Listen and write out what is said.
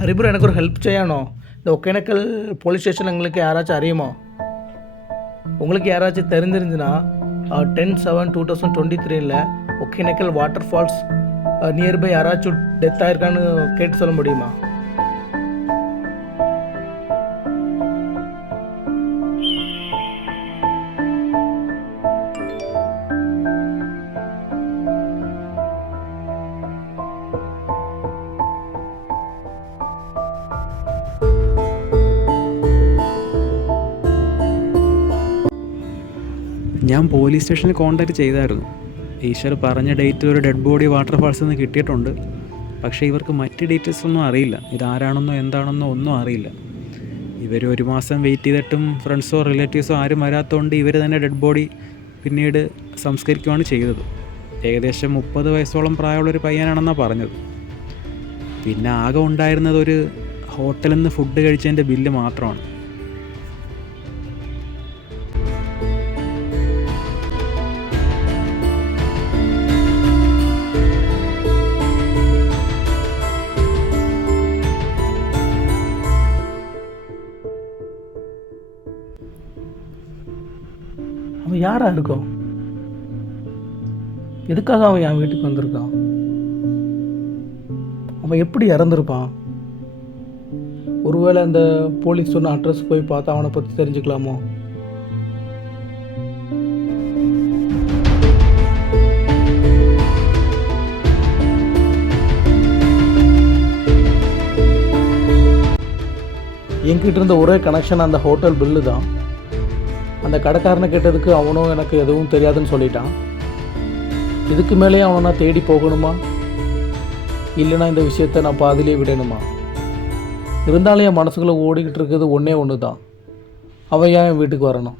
ഹരിബ്രോ എനിക്കൊരു ഹെൽപ്പ് ചെയ്യാനോ? இந்த ஒகேனக்கல் போலீஸ் ஸ்டேஷன் எங்களுக்கு யாராச்சும் அறியுமோ? உங்களுக்கு யாராச்சும் தெரிஞ்சிருந்துன்னா 10/7/2023 ஒகேனக்கல் வாட்டர் ஃபால்ஸ் நியர்பை யாராச்சும் டெத் ஆயிருக்கான்னு கேட்டு சொல்ல முடியுமா? ഞാൻ പോലീസ് സ്റ്റേഷനിൽ കോൺടാക്റ്റ് ചെയ്തായിരുന്നു. ഈശ്വർ പറഞ്ഞ ഡേറ്റിൽ ഒരു ഡെഡ് ബോഡി വാട്ടർഫാൾസിൽ നിന്ന് കിട്ടിയിട്ടുണ്ട്. പക്ഷേ ഇവർക്ക് മറ്റ് ഡീറ്റെയിൽസ് ഒന്നും അറിയില്ല. ഇതാരാണെന്നോ എന്താണെന്നോ ഒന്നും അറിയില്ല. ഇവർ 1 മാസം വെയിറ്റ് ചെയ്തിട്ടും ഫ്രണ്ട്സോ റിലേറ്റീവ്സോ ആരും വരാത്തതുകൊണ്ട് ഇവർ തന്നെ ഡെഡ് ബോഡി പിന്നീട് സംസ്കരിക്കുകയാണ് ചെയ്തത്. ഏകദേശം 30 വയസ്സോളം പ്രായമുള്ളൊരു പയ്യനാണെന്നാണ് പറഞ്ഞത്. പിന്നെ ആകെ ഉണ്ടായിരുന്നത് ഒരു ഹോട്ടലിൽ നിന്ന് ഫുഡ് കഴിച്ചതിൻ്റെ ബില്ല് മാത്രമാണ്. அவன் யாராக இருக்கும்? எதுக்காக அவன் என் வீட்டுக்கு வந்திருக்கான்? அவன் எப்படி இறந்துருப்பான்? ஒருவேளை அந்த போலீஸ் சொன்ன அட்ரஸ் போய் பார்த்தா அவனை பற்றி தெரிஞ்சுக்கலாமோ? என்கிட்ட இருந்த ஒரே கனெக்ஷன் அந்த ஹோட்டல் பில்லு தான். அந்த கடைக்காரனை கேட்டதுக்கு அவனும் எனக்கு எதுவும் தெரியாதுன்னு சொல்லிட்டான். இதுக்கு மேலேயே அவனை நான் தேடி போகணுமா, இல்லைனா இந்த விஷயத்தை நான் பாதிலே விடணுமா? இருந்தாலும் என் மனசுக்குள்ளே ஓடிக்கிட்டு இருக்கிறது ஒன்றே ஒன்று தான், அவன் ஏன் என் வீட்டுக்கு வரணும்?